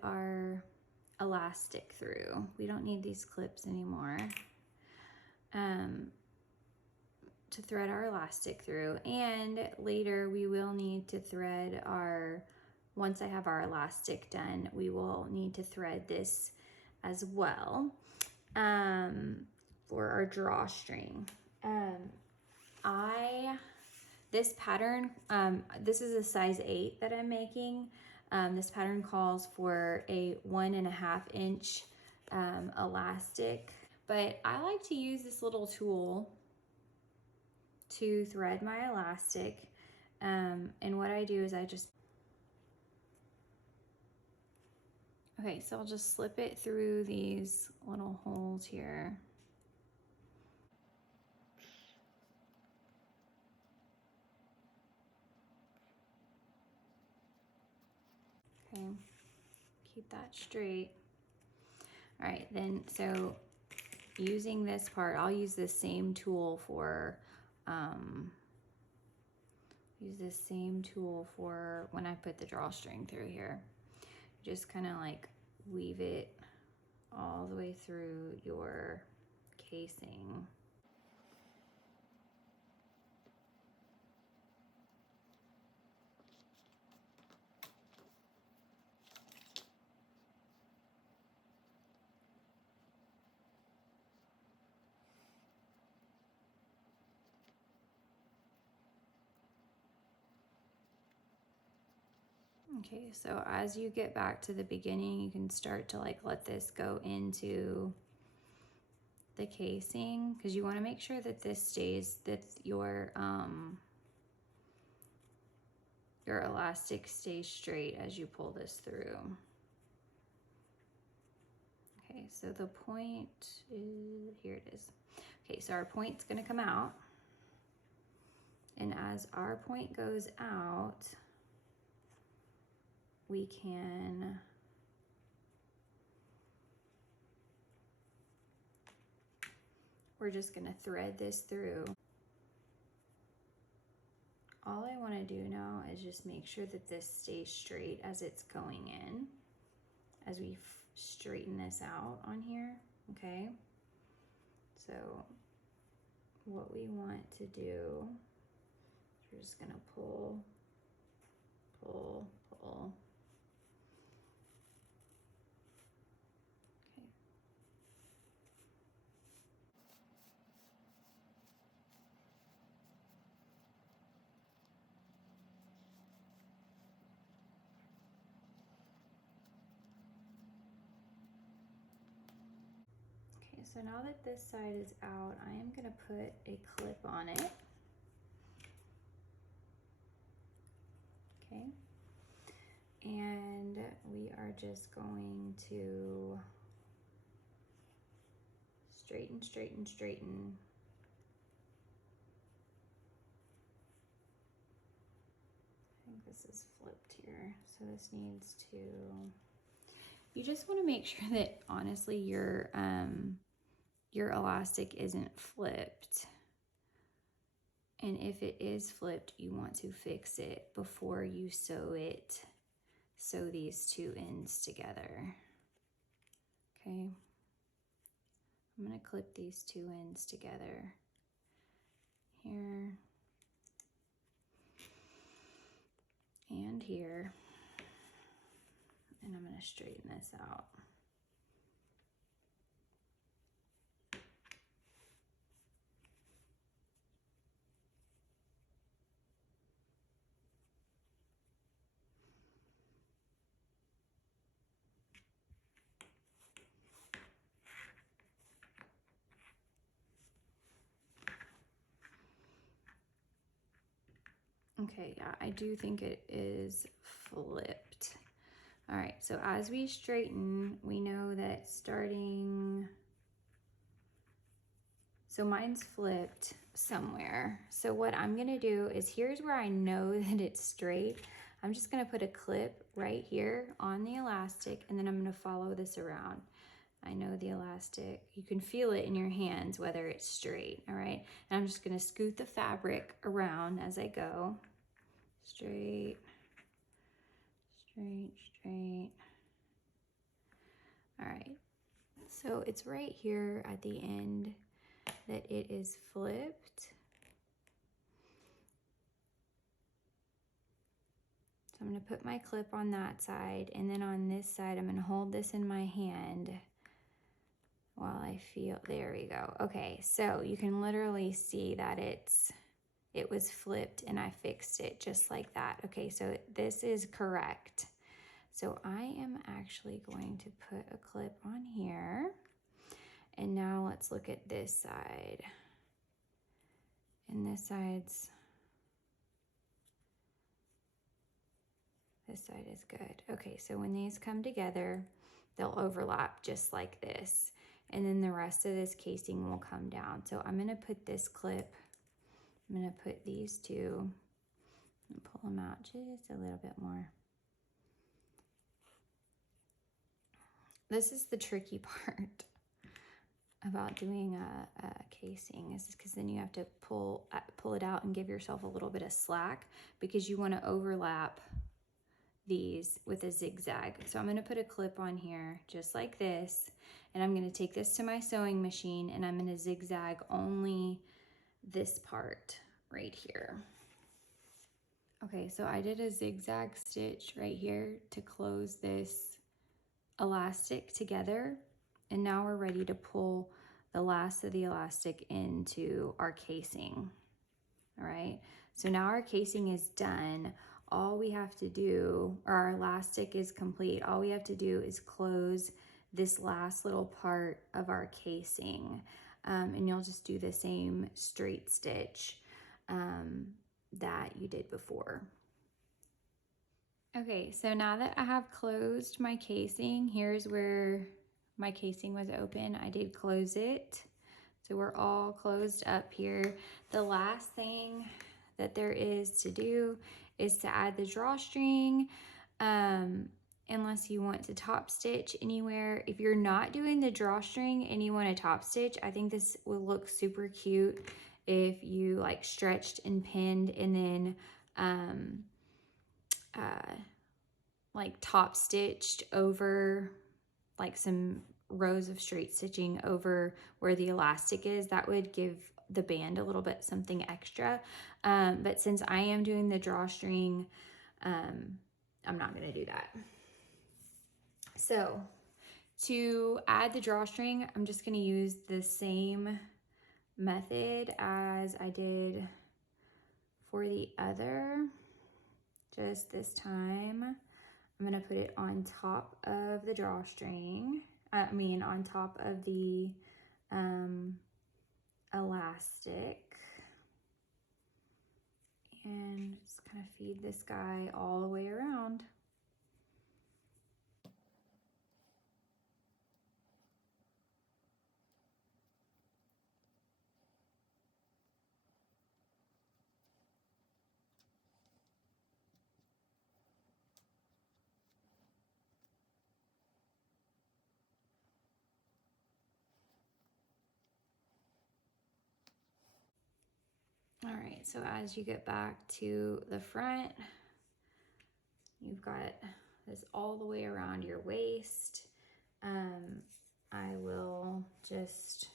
our elastic through. We don't need these clips anymore. To thread our elastic through, and later we will need to thread our, once I have our elastic done, we will need to thread this as well for our drawstring. This pattern, this is a size 8 that I'm making. This pattern calls for a 1.5 inch elastic, but I like to use this little tool to thread my elastic. And what I do is okay, so I'll just slip it through these little holes here. Okay, keep that straight. All right, then, so using this part, I'll use this same tool for, when I put the drawstring through here. Just kind of like weave it all the way through your casing. Okay, so as you get back to the beginning, you can start to like let this go into the casing, because you want to make sure that this stays, that your elastic stays straight as you pull this through. Okay, so the point is, here it is. Okay, so our point's gonna come out, and as our point goes out, we're just gonna thread this through. All I wanna do now is just make sure that this stays straight as it's going in, as we straighten this out on here, okay? So what we want to do, we're just gonna pull, pull, pull. Okay, so now that this side is out, I am gonna put a clip on it. Okay, and we are just going to straighten, straighten, straighten. I think this is flipped here, so this needs to, you just want to make sure that honestly your elastic isn't flipped. And if it is flipped, you want to fix it before you sew these two ends together. Okay. I'm going to clip these two ends together here and here. And I'm going to straighten this out. Okay, yeah, I do think it is flipped. All right, so as we straighten, we know that starting, so mine's flipped somewhere. So what I'm gonna do is, here's where I know that it's straight. I'm just gonna put a clip right here on the elastic, and then I'm gonna follow this around. I know the elastic, you can feel it in your hands whether it's straight, all right? And I'm just gonna scoot the fabric around as I go. Straight, straight, straight. All right, so it's right here at the end that it is flipped. So I'm gonna put my clip on that side, and then on this side, I'm gonna hold this in my hand while I feel, there we go. Okay, so you can literally see that it was flipped and I fixed it just like that. Okay, so this is correct. So I am actually going to put a clip on here. And now let's look at this side. And this side is good. Okay, so when these come together, they'll overlap just like this. And then the rest of this casing will come down. So I'm gonna put this clip, I'm gonna put these two and pull them out just a little bit more. This is the tricky part about doing a casing, is because then you have to pull it out and give yourself a little bit of slack, because you want to overlap these with a zigzag. So I'm going to put a clip on here just like this, and I'm going to take this to my sewing machine, and I'm going to zigzag only this part right here. Okay, so I did a zigzag stitch right here to close this elastic together, and now we're ready to pull the last of the elastic into our casing. All right, so now our casing is done. All we have to do, or our elastic is complete, all we have to do is close this last little part of our casing, and you'll just do the same straight stitch that you did before. Okay, so now that I have closed my casing, here's where my casing was open. I did close it. So we're all closed up here. The last thing that there is to do is to add the drawstring, unless you want to top stitch anywhere. If you're not doing the drawstring and you want to top stitch, I think this will look super cute if you like stretched and pinned and then like top stitched over like some rows of straight stitching over where the elastic is. That would give the band a little bit something extra. But since I am doing the drawstring, I'm not going to do that. So to add the drawstring, I'm just going to use the same method as I did for the other. Just this time, I'm gonna put it on top of the drawstring. On top of the elastic. And just kind of feed this guy all the way around. All right, so as you get back to the front, you've got this all the way around your waist. I will just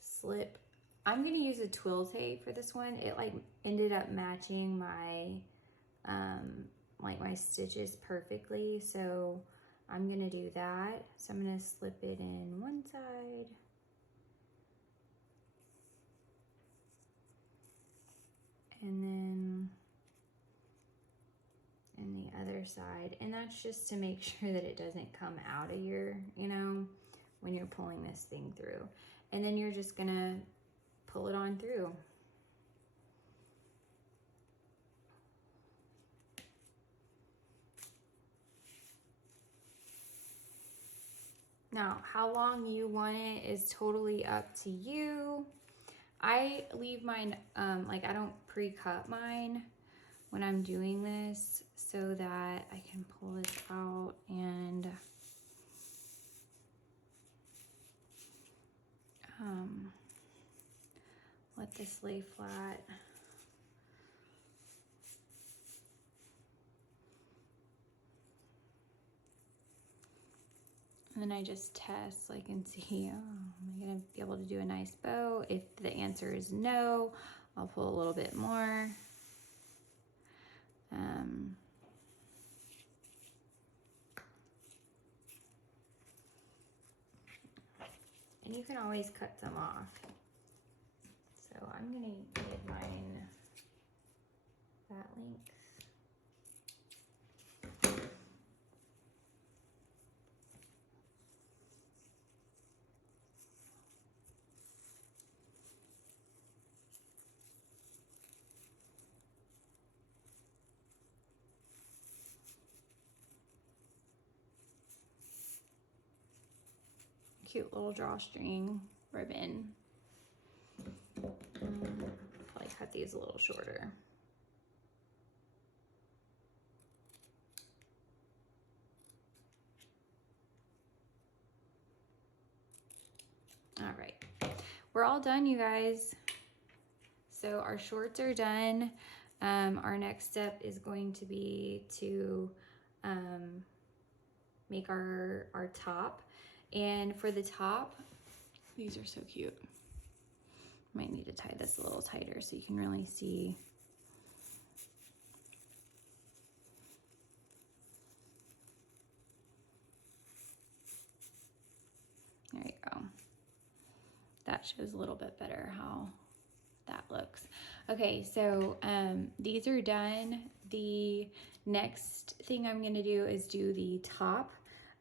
slip. I'm gonna use a twill tape for this one. It like ended up matching my like my stitches perfectly, so I'm gonna do that. So I'm gonna slip it in one side. And then in the other side. And that's just to make sure that it doesn't come out of your, when you're pulling this thing through. And then you're just gonna pull it on through. Now, how long you want it is totally up to you. I leave mine, like I don't pre-cut mine when I'm doing this so that I can pull this out and let this lay flat. And then I just test so I can see, am I gonna be able to do a nice bow? If the answer is no, I'll pull a little bit more. And you can always cut them off. So I'm gonna give mine that length. Cute little drawstring ribbon. Probably cut these a little shorter. All right, we're all done, you guys. So our shorts are done. Our next step is going to be to make our top. And for the top, these are so cute. Might need to tie this a little tighter so you can really see. There you go. That shows a little bit better how that looks. Okay, so these are done. The next thing I'm gonna do is do the top.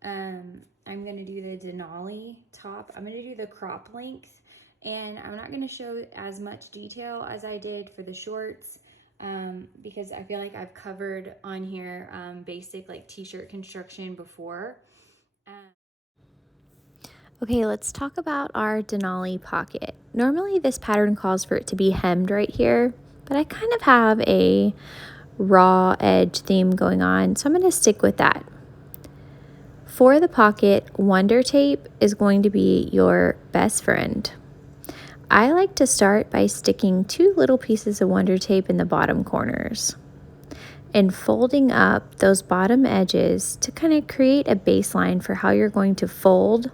I'm gonna do the Denali top. I'm gonna do the crop length, and I'm not gonna show as much detail as I did for the shorts because I feel like I've covered on here basic like t-shirt construction before. Okay, let's talk about our Denali Pocket. Normally this pattern calls for it to be hemmed right here, but I kind of have a raw edge theme going on, so I'm going to stick with that. For the pocket, Wondertape is going to be your best friend. I like to start by sticking 2 little pieces of Wondertape in the bottom corners and folding up those bottom edges to kind of create a baseline for how you're going to fold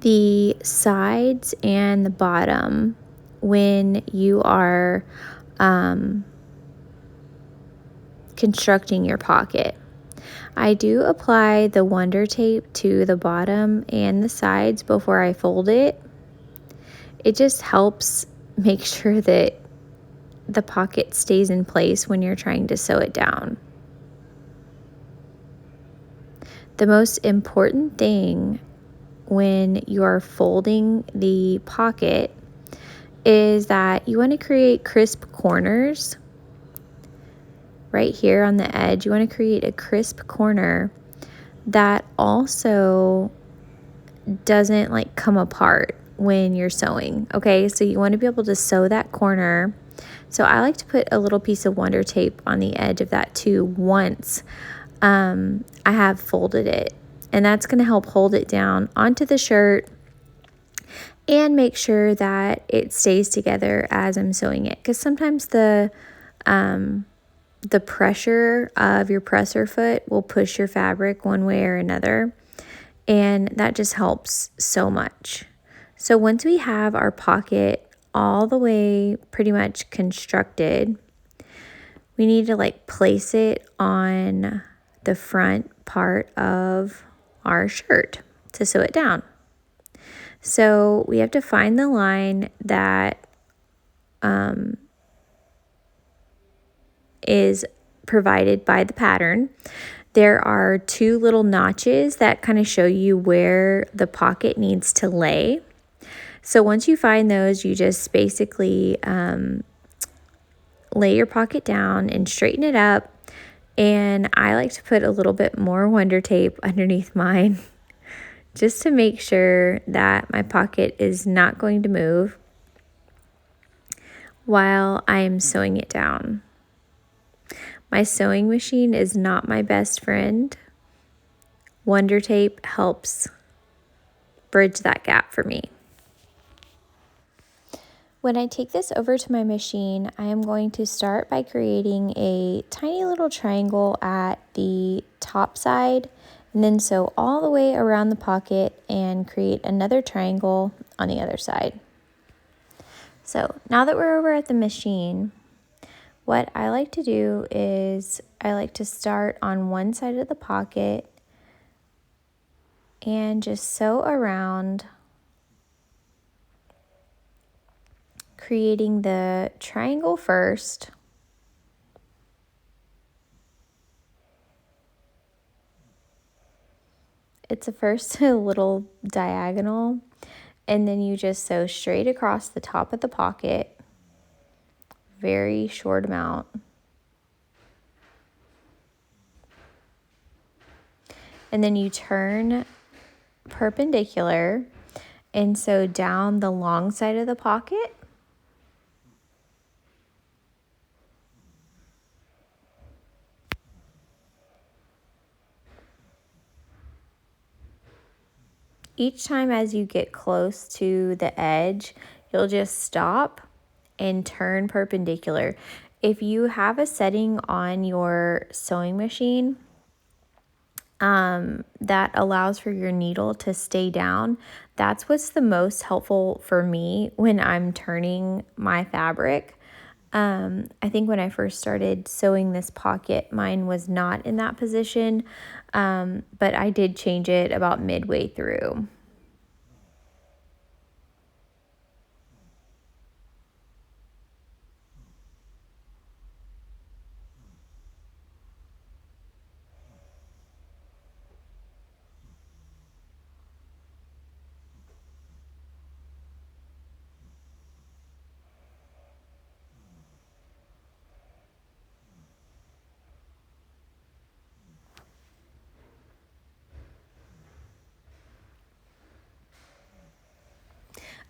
the sides and the bottom when you are constructing your pocket. I do apply the Wondertape to the bottom and the sides before I fold it. It just helps make sure that the pocket stays in place when you're trying to sew it down. The most important thing when you're folding the pocket is that you want to create crisp corners. Right here on the edge, you want to create a crisp corner that also doesn't like come apart when you're sewing. Okay, so you want to be able to sew that corner. So I like to put a little piece of Wondertape on the edge of that too once I have folded it, and that's going to help hold it down onto the shirt and make sure that it stays together as I'm sewing it, because sometimes the pressure of your presser foot will push your fabric one way or another, and that just helps so much. So once we have our pocket all the way pretty much constructed, we need to like place it on the front part of our shirt to sew it down. So we have to find the line that is provided by the pattern. There are 2 little notches that kind of show you where the pocket needs to lay. So once you find those, you just basically lay your pocket down and straighten it up. And I like to put a little bit more Wondertape underneath mine just to make sure that my pocket is not going to move while I am sewing it down. My sewing machine is not my best friend. Wondertape helps bridge that gap for me. When I take this over to my machine, I am going to start by creating a tiny little triangle at the top side, and then sew all the way around the pocket and create another triangle on the other side. So now that we're over at the machine, what I like to do is I like to start on one side of the pocket and just sew around, creating the triangle first. It's a first a little diagonal, and then you just sew straight across the top of the pocket, very short amount. And then you turn perpendicular and sew down the long side of the pocket. Each time as you get close to the edge, you'll just stop and turn perpendicular. If you have a setting on your sewing machine that allows for your needle to stay down, that's what's the most helpful for me when I'm turning my fabric. I think when I first started sewing this pocket, mine was not in that position, but I did change it about midway through.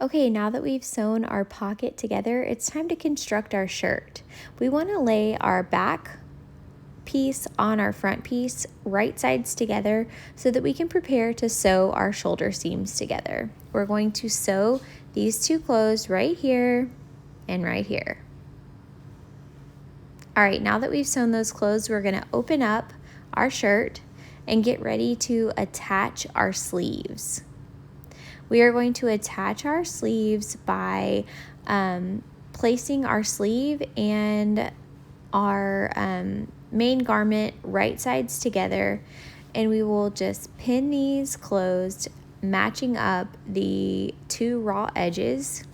Okay, now that we've sewn our pocket together, it's time to construct our shirt. We want to lay our back piece on our front piece, right sides together, so that we can prepare to sew our shoulder seams together. We're going to sew these two closed right here and right here. All right, now that we've sewn those closed, we're going to open up our shirt and get ready to attach our sleeves. We are going to attach our sleeves by placing our sleeve and our main garment right sides together, and we will just pin these closed, matching up the two raw edges.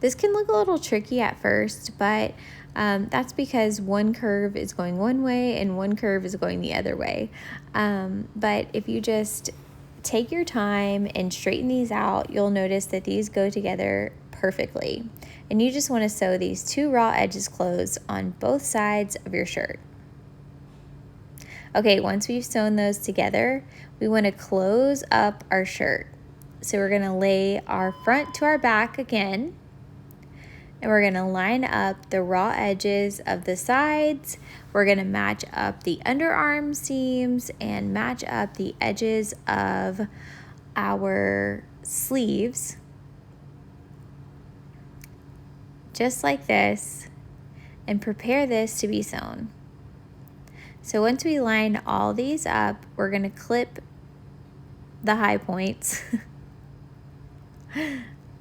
This can look a little tricky at first, but that's because one curve is going one way and one curve is going the other way. But if you just take your time and straighten these out, you'll notice that these go together perfectly. And you just want to sew these two raw edges closed on both sides of your shirt. Okay, once we've sewn those together, we want to close up our shirt. So we're going to lay our front to our back again, and we're going to line up the raw edges of the sides. We're going to match up the underarm seams and match up the edges of our sleeves, just like this, and prepare this to be sewn. So once we line all these up, we're going to clip the high points.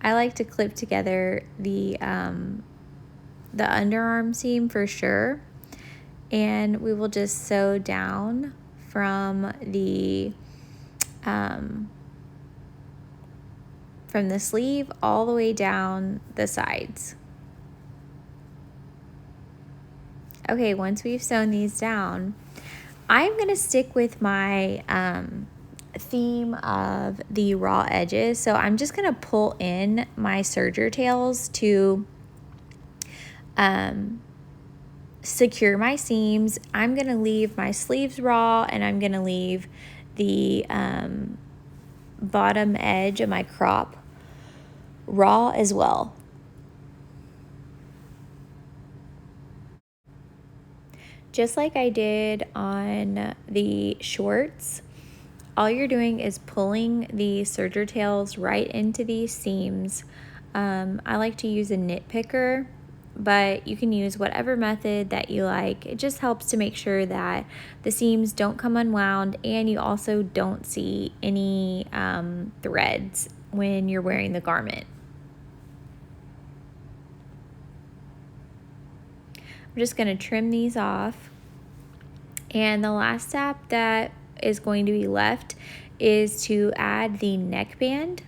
I like to clip together the underarm seam for sure, and we will just sew down from the sleeve all the way down the sides. Okay, once we've sewn these down, I'm going to stick with my theme of the raw edges. So I'm just going to pull in my serger tails to secure my seams. I'm going to leave my sleeves raw, and I'm going to leave the bottom edge of my crop raw as well. Just like I did on the shorts, all you're doing is pulling the serger tails right into these seams. I like to use a knit picker, but you can use whatever method that you like. It just helps to make sure that the seams don't come unwound and you also don't see any threads when you're wearing the garment. I'm just going to trim these off. And the last step that is going to be left is to add the neckband.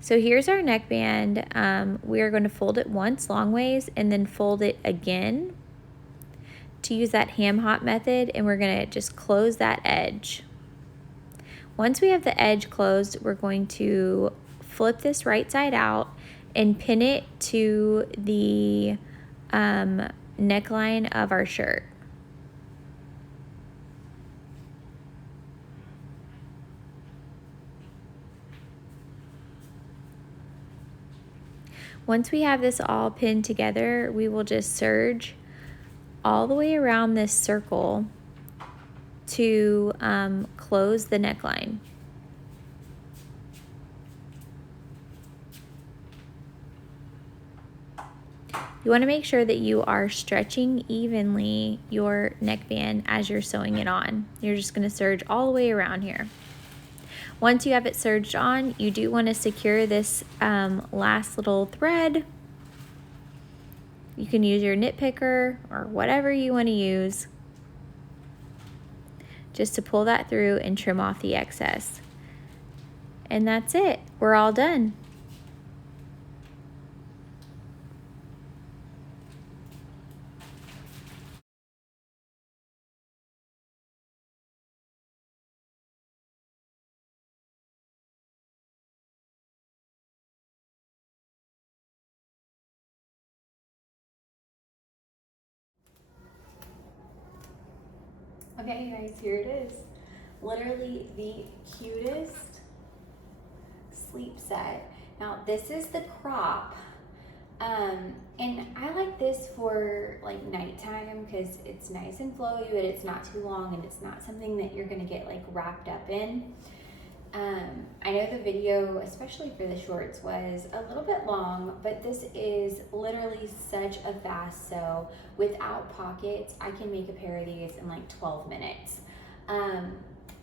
So here's our neckband. We are going to fold it once long ways and then fold it again to use that ham hot method, and we're going to just close that edge. Once we have the edge closed, we're going to flip this right side out and pin it to the neckline of our shirt. Once we have this all pinned together, we will just serge all the way around this circle to close the neckline. You want to make sure that you are stretching evenly your neckband as you're sewing it on. You're just going to serge all the way around here. Once you have it serged on, you do want to secure this last little thread. You can use your knit picker or whatever you want to use just to pull that through and trim off the excess. And that's it. We're all done. Okay, guys, here it is. Literally the cutest sleep set. Now, this is the crop. And I like this for like nighttime because it's nice and flowy, but it's not too long and it's not something that you're gonna get like wrapped up in. I know the video, especially for the shorts, was a little bit long, but this is literally such a fast sew. Without pockets, I can make a pair of these in like 12 minutes.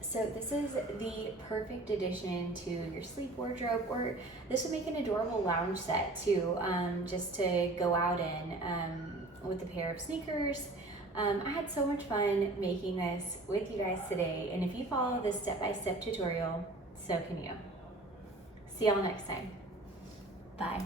So this is the perfect addition to your sleep wardrobe, or this would make an adorable lounge set too, just to go out in with a pair of sneakers. I had so much fun making this with you guys today, and if you follow this step-by-step tutorial, so can you. See y'all next time. Bye.